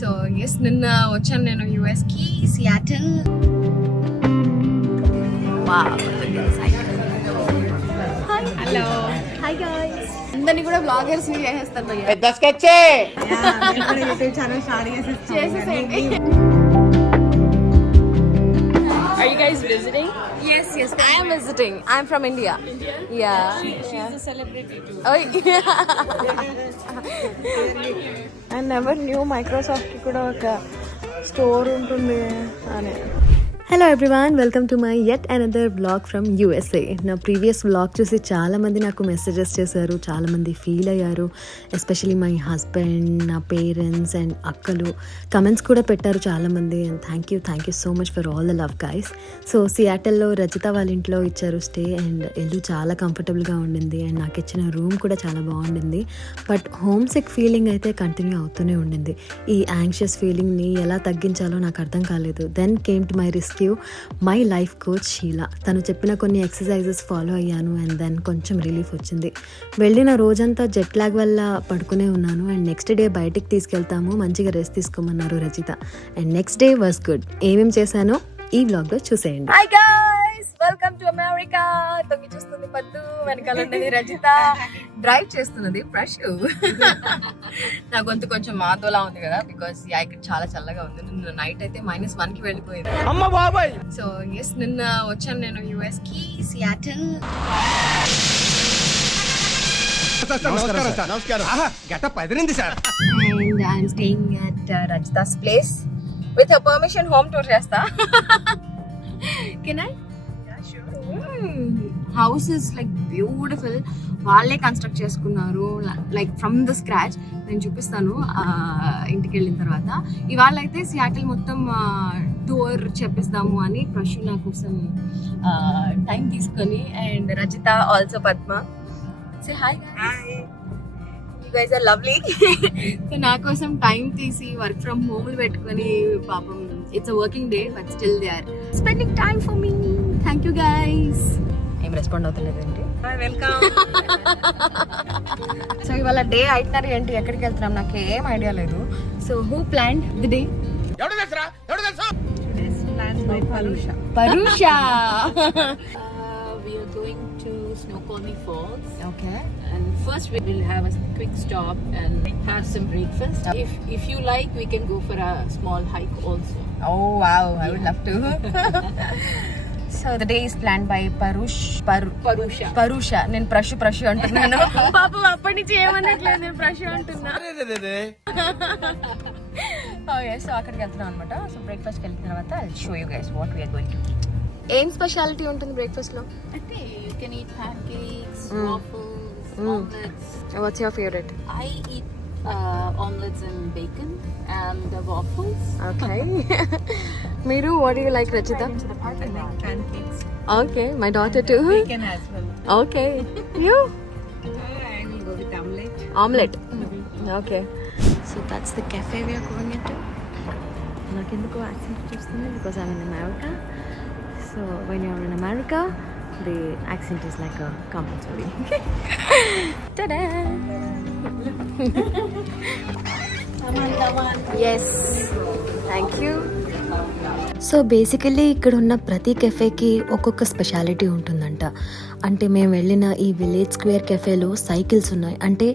So yes నిన్న వచ్చాను నేను US కి సియాటిల్. Hello hi guys. అందరినీ కూడా బ్లాగర్స్ ని చేసేస్తారు భయ్యా. పెద్ద స్కెచ్ యూట్యూబ్ ఛానల్ స్టార్ట్ చేసేసేయండి. Are you guys visiting? Yes, I am visiting. I am from India. Yeah. She's a celebrity too. Oh, yeah. I never knew Microsoft ki kuda oka store untundi ani. Hello everyone, welcome to my yet another vlog from USA. నా previous vlog చూసి చాలామంది నాకు messages చేశారు, చాలామంది feel అయ్యారు. Especially my husband, నా parents and అక్కలు comments కూడా పెట్టారు చాలామంది. And thank you so much for all the love guys. So సియాటల్లో రజిత వాళ్ళ ఇంట్లో ఇచ్చారు స్టే, అండ్ ఇల్లు చాలా కంఫర్టబుల్గా ఉండింది అండ్ నాకు ఇచ్చిన రూమ్ కూడా చాలా బాగుండింది. బట్ హోమ్ సిక్ ఫీలింగ్ అయితే కంటిన్యూ అవుతూనే ఉండింది. ఈ యాంగ్షియస్ ఫీలింగ్ని ఎలా తగ్గించాలో నాకు అర్థం కాలేదు. Then came to my my life coach Sheela. తను చెప్పిన కొన్ని ఎక్సర్సైజెస్ ఫాలో అయ్యాను అండ్ దెన్ కొంచెం రిలీఫ్ వచ్చింది. వెళ్ళిన రోజంతా జెట్ లాగ్ వల్ల పడుకునే ఉన్నాను అండ్ నెక్స్ట్ డే బయటికి తీసుకెళ్తాము, మంచిగా రెస్ట్ తీసుకోమన్నారు Rajitha. And next day was good. ఏమేం చేశానో ఈ వ్లాగ్లో చూసేయండి. Hi guys, welcome to America. తొంగి చూస్తుంది పద్దు, వెనకాల ఉన్నది రజిత, డ్రైవ్ చేస్తున్నది ప్రశు. నా గొంతు కొంచెం మాతోలా ఉంది కదా, బికాస్ ఇక్కడ చాలా చల్లగా ఉంది. నిన్న నైట్ అయితే -1 కి వెళ్ళిపోయింది. సో ఎస్ నిన్న వచ్చాను నేను US కి Seattle. And I'm staying at Rajitha's place with her permission. Home tour చేస్తా. Can I? House is like beautiful. వాళ్ళే కన్స్ట్రక్ట్ చేసుకున్నారు లైక్ ఫ్రమ్ ద స్క్రాచ్. నేను చూపిస్తాను ఇంటికి వెళ్ళిన తర్వాత. ఇవాళ అయితే సియాటిల్ మొత్తం టూర్ చెప్పిస్తాము అని ప్రశు నా కోసం టైం తీసుకొని, and Rajitha also Padma. Say hi you guys are lovely. So నా కోసం టైం తీసి వర్క్ ఫ్రమ్ హోమ్ పెట్టుకొని, పాపం it's a working day but still they are spending time for me. Thank you guys. ఏం రెస్పాండ్ అవుతలేదండి. వెల్కమ్. సో ఇవాళ day అయిపోయినారు ఏంటి, ఎక్కడికి వెళ్తున్నాం నాకు ఏం ఐడియా లేదు. So who planned the day? Parusha. We are going to Snoqualmie Falls. Okay. And first we will have a quick stop and have some breakfast. If you like, we can go for a small hike also. Oh wow, I would love to. So the day is planned by Parusha. నేను ప్రశు అంటున్నాను. పాపం అప్పటి నుంచి ఏమనట్లేదు, నేను ప్రశు అంటున్నా. సో అక్కడికి వెళ్తున్నాం అనమాట. సో బ్రేక్ఫాస్ట్కి వెళ్ళిన తర్వాత I'll show you guys what we are going to eat. ఏం స్పెషాలిటీ ఉంటుంది బ్రేక్ఫాస్ట్ లో? I think you can eat pancakes, waffles, omelets. What's your favorite? I eat omelets and bacon and waffles. Okay. Meeru, what do you like, Rachita? I like pancakes. Okay, my daughter too. Bacon as well. Okay. You? I will go with omelette. Omelette. Okay. So that's the cafe we are going into. Nakenduko accent chustundi because I'm in America. So when you're in America, the accent is like a compulsory. Ta-da! Yes. Thank you. So basically ఇక్కడ ఉన్న ప్రతి కెఫేకి ఒక్కొక్క స్పెషాలిటీ ఉంటుందంట. అంటే మేము వెళ్ళిన ఈ విలేజ్ స్క్వేర్ కెఫేలో సైకిల్స్ ఉన్నాయి. అంటే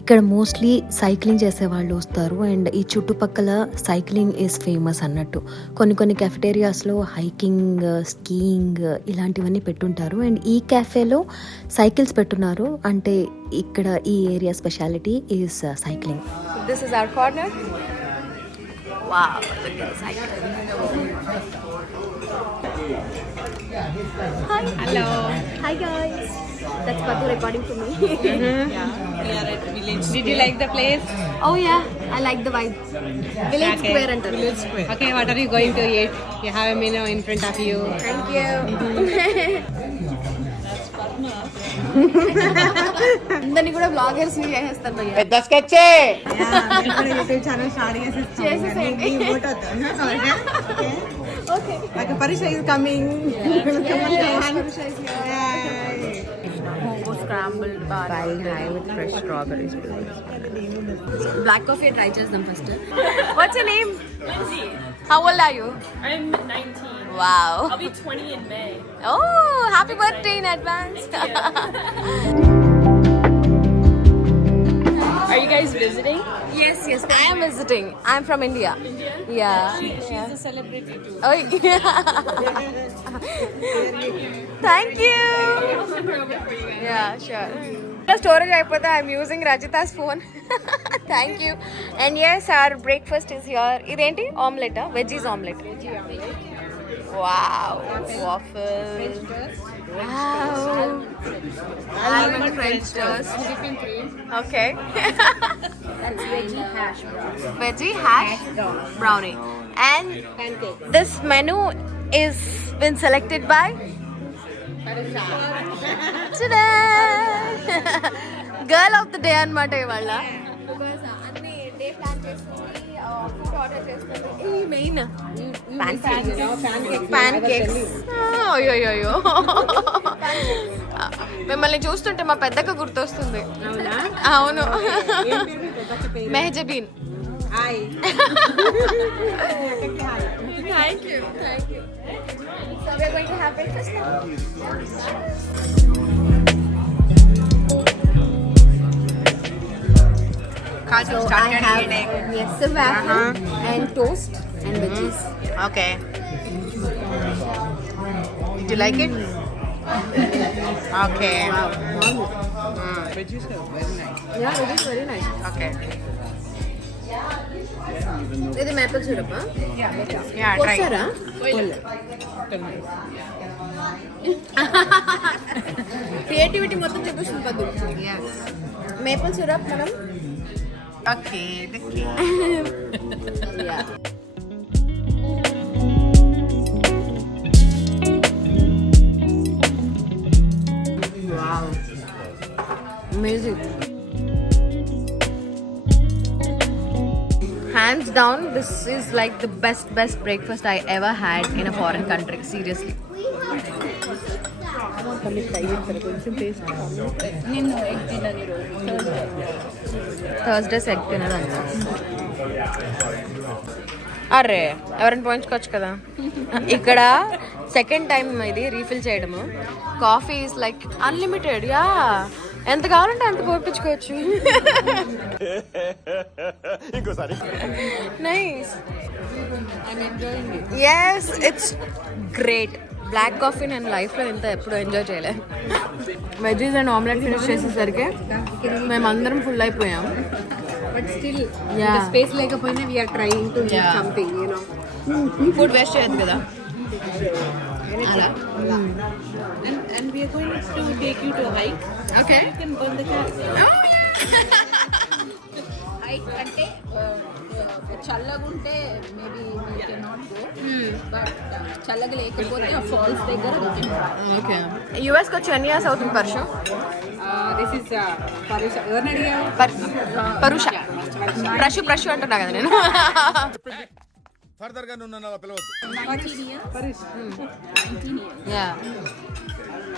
ఇక్కడ మోస్ట్లీ సైక్లింగ్ చేసే వాళ్ళు వస్తారు అండ్ ఈ చుట్టుపక్కల సైక్లింగ్ ఈజ్ ఫేమస్ అన్నట్టు. కొన్ని కెఫెటేరియాస్లో హైకింగ్, స్కీయింగ్ ఇలాంటివన్నీ పెట్టుంటారు. అండ్ ఈ కెఫేలో సైకిల్స్ పెట్టున్నారు. అంటే ఇక్కడ ఈ area speciality is cycling. This is our corner. Wow, look at the cycle. Hi. Hello. Hi guys. That's Patu recording for me. Yeah. We are at village. Did you like the place? Oh yeah, I like the vibe. Village Square antaru. Village Square. Okay, what are you going to eat? You have a menu in front of you. Thank you. అందరినీ కూడా బ్లాగర్స్ ని చేసేస్తారు భయ్యా. పెద్ద sketch YouTube channel start చేసేసేయండి. Okay. Like Parusha is coming. Parusha is here. scrambled Bali barley. high with fresh strawberries. Black coffee try చేద్దాం first. What's your name? Lindsay, How old are you? I'm 19. Wow. I'll be 20 in May. Oh, happy birthday in advance. Are you guys visiting? Yes, I am visiting. I'm from India. India? Yeah. She's a celebrity too. Oh, yeah. Thank you. Yeah, sure. Storage అయిపోతే I'm using Rajita's phone. Thank you. And yes, our breakfast is here. ఇదేంటి omelette veggies omelette. Wow. Waffle. Wow. Almond French toast. Okay. That's veggie hash brown. Veggie hash brownie. And this menu is been selected by Ta-da! Girl of the day అన్నమాట ఇవాళ. అన్ని day plan చేసుకుని food order చేసుకుని main pan cakes. అయ్యో మిమ్మల్ని చూస్తుంటే మా పెద్దక్క గుర్తొస్తుంది. అవును, Mehjabeen. Thank you. So we're going to have breakfast now. So I have yes, a waffle and toast and veggies. Okay. Do you like it? Okay. Veggies are very nice. Yeah, it is very nice. Okay. ఇది maple syrup, huh? Yeah, try. Kosara? Creativity మొత్తం చూపిస్తుంది పద్దు. Yes. Maple syrup మనం Okay. yeah. Wow. Amazing. Hands down, this is like the best breakfast I ever had in a foreign country. Seriously. నేను ఎగ్ తినని రోజు Thursdays egg తినదంట. అరే ఎవరైనా పోయించుకోవచ్చు కదా. ఇక్కడ సెకండ్ టైం ఇది రీఫిల్ చేయడము. Coffee is like unlimited. Yeah, ఎంత కావాలంటే అంత పోయించుకోవచ్చు. Nice. Yes, it's great. Black coffee నేను లైఫ్లో ఇంత ఎప్పుడు ఎంజాయ్ చేయలేదు. వెజ్జీస్ అండ్ ఆమ్లెట్ ఫినిష్ చేసేసరికి మేమందరం ఫుల్ అయిపోయాం. But still, Yeah. the space లేకపోయినా we are trying to eat Yeah. something, you know. Food waste చేయదు కదా అలా. and we are going to take you to a hike. Okay. You can burn the gas. Hike అంటే చల్లగా ఉంటే maybe we can not go, but చల్లగా లేకపోతే ఆ ఫాల్స్ దగ్గర ఓకే. యూఎస్కి వచ్చి ఎన్ని ఇయర్స్ అవుతుంది పరుషు? This is Parisha. ఎవరిని అడిగావు? పరుష. ప్రషు అంటున్నా కదా నేను. ఫర్దర్ గా నువ్వు నన్ను అలా పిలవద్దు. 19 years. యా,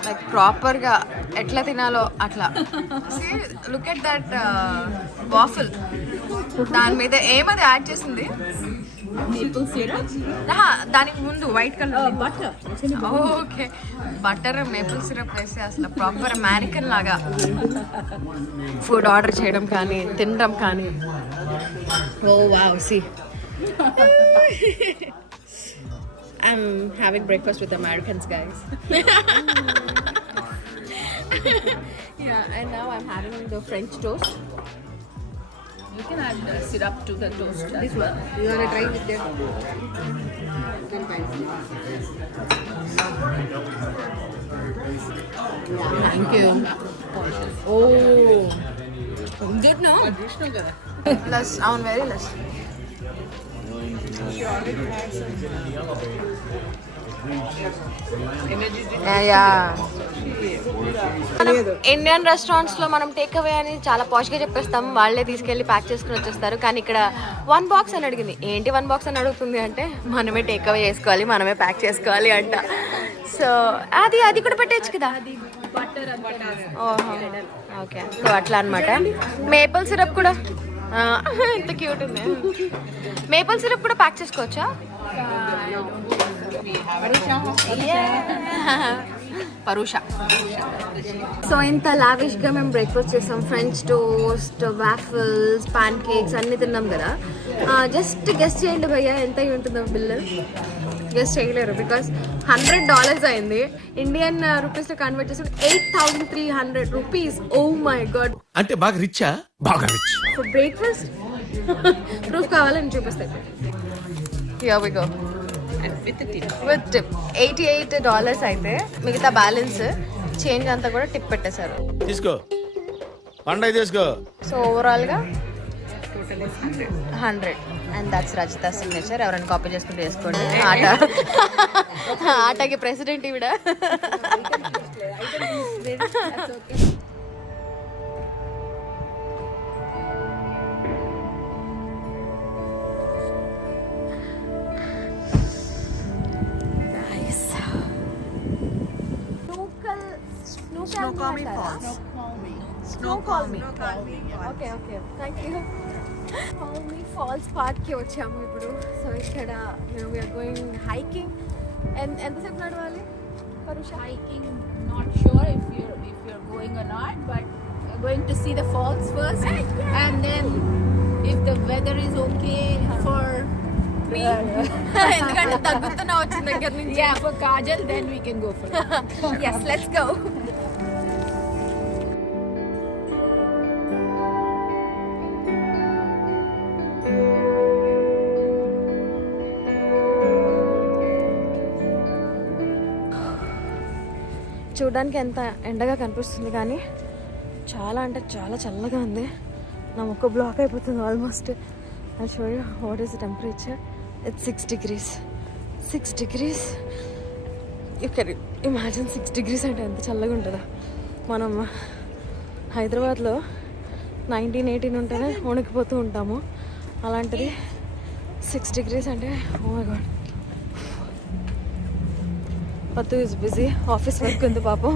లైక్ ప్రాపర్గా ఎట్లా తినాలో అట్లా. Look at that waffle. దాని మీద ఏమది యాడ్ చేసింది? Maple syrup. దానికి ముందు white colour Butter. Okay. Butter maple syrup వేసి అసలు ప్రాపర్ అమెరికన్ లాగా ఫుడ్ ఆర్డర్ చేయడం కానీ తినడం కానీ. Oh wow, see I'm having breakfast with Americans, guys. Yeah, and now I'm having the French toast. You can add syrup to the toast as well. You want to try with that? Then try. Thank you. Oh, good, no? Less, I'm very less. మనం Indian restaurants లో మనం take away అని చాలా పాష్ గా చెప్పేస్తాం, వాళ్ళే తీసుకెళ్లి ప్యాక్ చేసుకుని వచ్చేస్తారు. కానీ ఇక్కడ 1 బాక్స్ అని అడిగింది. ఏంటి 1 బాక్స్ అని అడుగుతుంది అంటే మనమే టేక్ అవే చేసుకోవాలి, మనమే ప్యాక్ చేసుకోవాలి అంట. సో అది కూడా పెట్టచ్చు కదా. ఓహో ఓకే. సో అట్లా అనమాట. మేపల్ సిరప్ కూడా ఎంత క్యూట్ ఉంది. మేపల్ సిరప్ కూడా ప్యాక్ చేసుకోవచ్చా? పరుష. సో ఇంత లావిష్ గా మేము బ్రేక్ఫాస్ట్ చేసాం. French toast, waffles, pan cakes అన్ని తిన్నాం కదా. జస్ట్ గెస్ట్ చేయండి భయ్యా ఎంత అయి ఉంటుందో బిల్. గెస్ట్ చేయలేరు బికాస్ $100 అయింది. ఇండియన్ రూపీస్ లో కన్వర్ట్ చేసి 8,300 రూపీస్. ఓ మై గాడ్. అంటే బాగా రిచ్చా? బాగా రిచ్. ఫర్ బ్రేక్ఫాస్ట్ ప్రూఫ్ కావాలని చూపిస్తాయి. Here we go. With tip $88 అయితే మిగతా బ్యాలెన్స్ చేంజ్ అంతా కూడా టిప్ పెట్టేశారు. తీసుకో పండగ తీసుకో. సో ఓవరాల్ గా 100 అండ్ దట్స్ రజిత సిగ్నేచర్. ఎవరైనా కాపీ చేసుకుంటే చేసుకోండి. ఆటకి ప్రెసిడెంట్ ఈవిడ. Okay okay thank you. Snoqualmie Falls పార్క్కి వచ్చాము ఇప్పుడు. సో ఇక్కడ వీఆర్ గోయింగ్ హైకింగ్. ఎంతసేపు నడవాలి పరుష? Hiking, not sure if you're going or not, but we're going to see the falls first, and then if the weather is okay for me, ఎందుకంటే తగ్గుతున్నా వచ్చిన దగ్గర నుంచి. yeah, for Kajal, then we can go for it. Yes, let's go. చూడడానికి ఎంత ఎండగా కనిపిస్తుంది కానీ చాలా అంటే చాలా చల్లగా ఉంది. నా ముక్క బ్లాక్ అయిపోతుంది almost. I show you what is the temperature. It's 6 degrees. 6 degrees. You can imagine 6 degrees అంటే ఎంత చల్లగా ఉంటుందో. మనం హైదరాబాద్లో 19-18 ఉంటేనే వణికిపోతూ ఉంటాము. అలాంటిది 6 degrees అంటే oh my God. Pattu is busy. Office work ఉంది పాపం.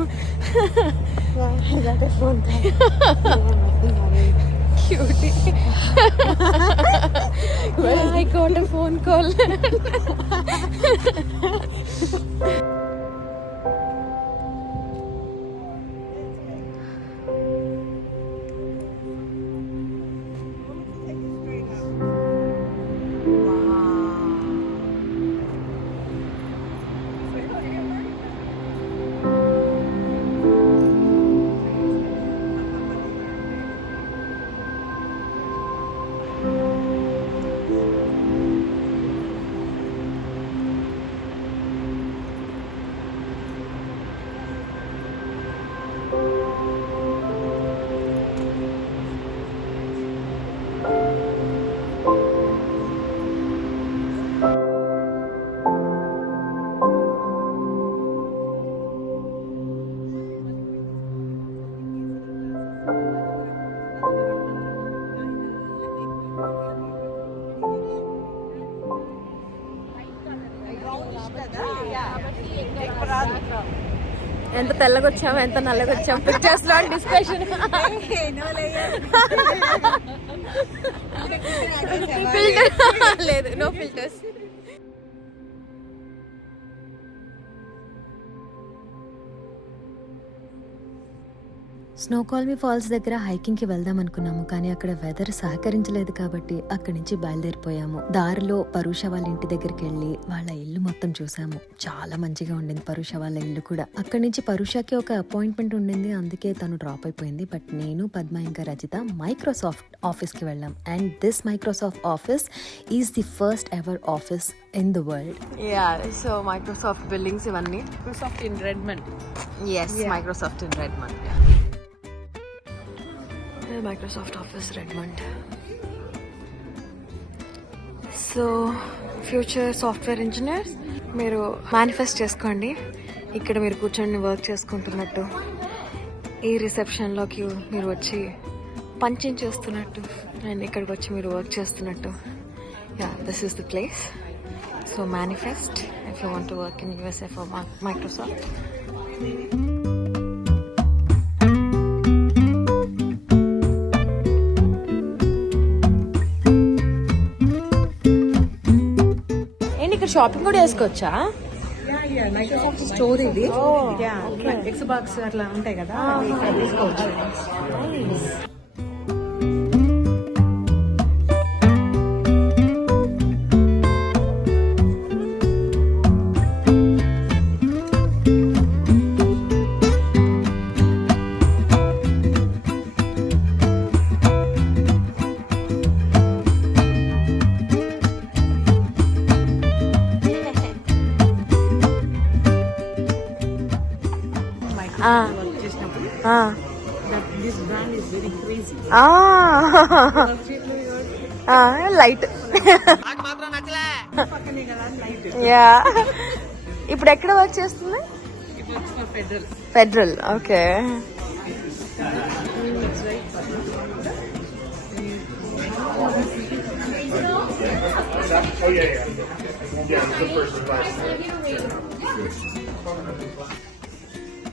Cutie. I got a phone call. ఎంత తెల్లగొచ్చాము ఎంత నల్లగొచ్చాము పిక్చర్స్ లో డిస్కషన్. లేదు, నో ఫిల్టర్స్. స్నోకాల్మీ ఫాల్స్ దగ్గర హైకింగ్కి వెళ్దాం అనుకున్నాము, కానీ అక్కడ వెదర్ సహకరించలేదు కాబట్టి అక్కడి నుంచి బయలుదేరిపోయాము. దారిలో పరుష వాళ్ళ ఇంటి దగ్గరికి వెళ్ళి వాళ్ళ ఇల్లు మొత్తం చూసాము. చాలా మంచిగా ఉండింది పరుష వాళ్ళ ఇల్లు కూడా. అక్కడి నుంచి పరుషకి ఒక అపాయింట్మెంట్ ఉండింది, అందుకే తను డ్రాప్ అయిపోయింది. బట్ నేను, పద్మ ఇంకా రజిత మైక్రోసాఫ్ట్ ఆఫీస్కి వెళ్ళాం. And this Microsoft office is the first ever office in the world. Yeah, so Microsoft buildings ivanni. Microsoft in Redmond. Yes, yeah. Microsoft in Redmond. Yeah. Microsoft office Redmond. So future software engineers మీరు మేనిఫెస్ట్ చేసుకోండి. ఇక్కడ మీరు కూర్చొని వర్క్ చేసుకుంటున్నట్టు, ఈ రిసెప్షన్లోకి మీరు వచ్చి పంచింగ్ చేస్తున్నట్టు, అండ్ ఇక్కడికి వచ్చి మీరు వర్క్ చేస్తున్నట్టు. Yeah, this is the place. So manifest if you want to work in USA for Microsoft. ఏంటి ఇక్కడ షాపింగ్ కూడా చేసుకోవచ్చా? మైక్రోసాఫ్ట్ స్టోర్ ఇది. ఎక్స్ బాక్స్ అట్లా ఉంటాయి కదా, అవి ఇక్కడ తీసుకోవచ్చు. వర్క్ చేసినప్పుడు this brand is very crazy. Light పక్కనే కదా లైట్. యా. ఇప్పుడు ఎక్కడ వర్క్ చేస్తుంది? It works for federal. Federal. Okay.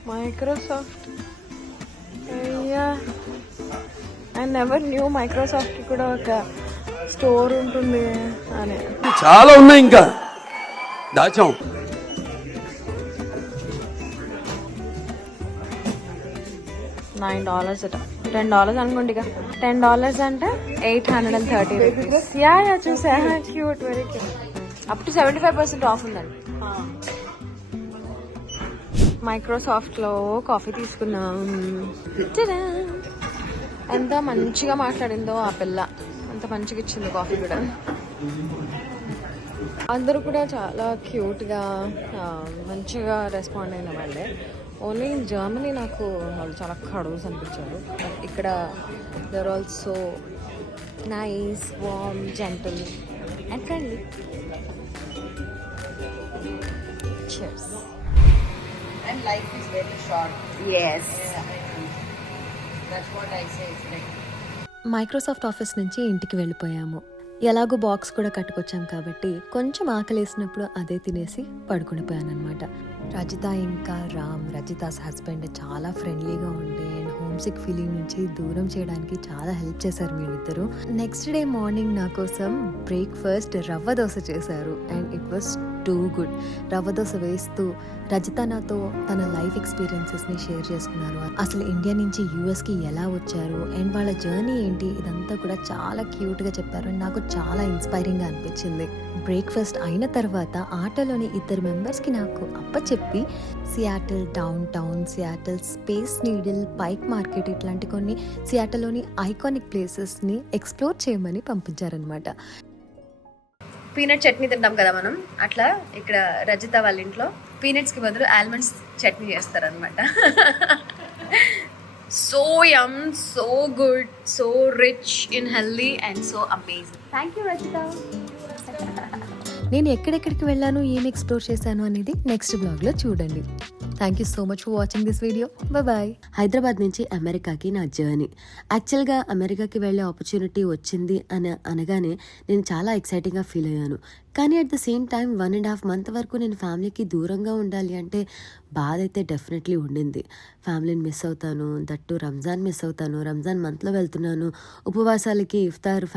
Microsoft. అయ్యా, ఐ నెవర్ న్యూ మైక్రోసాఫ్ట్ కి కూడా ఒక స్టోర్ ఉంటుంది అని. చాలా ఉన్నాయి ఇంకా దాచాం. $9 అట. $10 అనుకోండి. ఇక $10 అంటే 830 రూపీస్. యా చూసా, cute, very cute. Up to 75% ఆఫ్ ఉందండి. మైక్రోసాఫ్ట్ లో కాఫీ తీసుకున్నాం. టడా! ఎంత మంచిగా మాట్లాడిందో ఆ పిల్ల, అంత మంచిగా ఇచ్చింది కాఫీ కూడా. అందరూ కూడా చాలా క్యూట్గా మంచిగా రెస్పాండ్ అయిన వాళ్ళే. ఓన్లీ ఇన్ జర్మనీ నాకు వాళ్ళు చాలా కడూస్ అనిపించారు. బట్ ఇక్కడ there also nice, warm, gentle and friendly. Cheers. And life is very short. Yes. That's what I say. It's like Microsoft office నుంచి ఇంటికి వెళ్ళిపోయాము. ఎలాగో బాక్స్ కూడా కట్టుకొచ్చాం కాబట్టి కొంచెం ఆకలేసినప్పుడు అదే తినేసి పడుకునిపోయాను అనమాట. రజిత ఇంకా రామ్, రజితాస్ హస్బెండ్, చాలా ఫ్రెండ్లీగా ఉండే అండ్ హోమ్ సిక్ ఫీలింగ్ నుంచి దూరం చేయడానికి చాలా హెల్ప్ చేశారు వీళ్ళిద్దరు. నెక్స్ట్ డే మార్నింగ్ నా కోసం బ్రేక్ఫాస్ట్ రవ్వ దోశ చేశారు and it was too good. Rava దోశ వేస్తూ రజిత నాతో తన లైఫ్ ఎక్స్పీరియన్సెస్ని షేర్ చేసుకున్నారు. అసలు ఇండియా నుంచి యూఎస్కి ఎలా వచ్చారు అండ్ వాళ్ళ జర్నీ ఏంటి, ఇదంతా కూడా చాలా క్యూట్గా చెప్పారు అండ్ నాకు చాలా ఇన్స్పైరింగ్గా అనిపించింది. బ్రేక్ఫాస్ట్ అయిన తర్వాత ఆటోలోని 2 మెంబర్స్కి నాకు అప్పచెప్పి Seattle downtown, Seattle Space Needle, Pike Market ఇట్లాంటి కొన్ని సియాటిల్లోని ఐకానిక్ ప్లేసెస్ని ఎక్స్ప్లోర్ చేయమని పంపించారనమాట. పీనట్ చట్నీ తింటాం కదా మనం, అట్లా ఇక్కడ రజిత వాళ్ళ ఇంట్లో పీనట్స్కి బదులు ఆల్మండ్స్ చట్నీ చేస్తారనమాట. So yum, so good, so rich in healthy and so amazing. Thank you Rajitha. నేను ఎక్కడెక్కడికి వెళ్ళాను, ఏమి ఎక్స్ప్లోర్ చేశాను అనేది నెక్స్ట్ బ్లాగ్లో చూడండి. Thank you so much for watching this video. Bye. Hyderabad నుంచి అమెరికాకి నా జర్నీ. యాక్చువల్గా అమెరికాకి వెళ్ళే ఆపర్చునిటీ వచ్చింది అని అనగానే నేను చాలా ఎక్సైటింగ్గా ఫీల్ అయ్యాను. కానీ అట్ ద సేమ్ టైం 1.5 month వరకు నేను ఫ్యామిలీకి దూరంగా ఉండాలి అంటే బాధ అయితే డెఫినెట్లీ ఉండింది. ఫ్యామిలీని మిస్ అవుతాను, దట్టు రంజాన్ మిస్ అవుతాను. రంజాన్ మంత్లో వెళ్తున్నాను, ఉపవాసాలకి, ఇఫ్తార్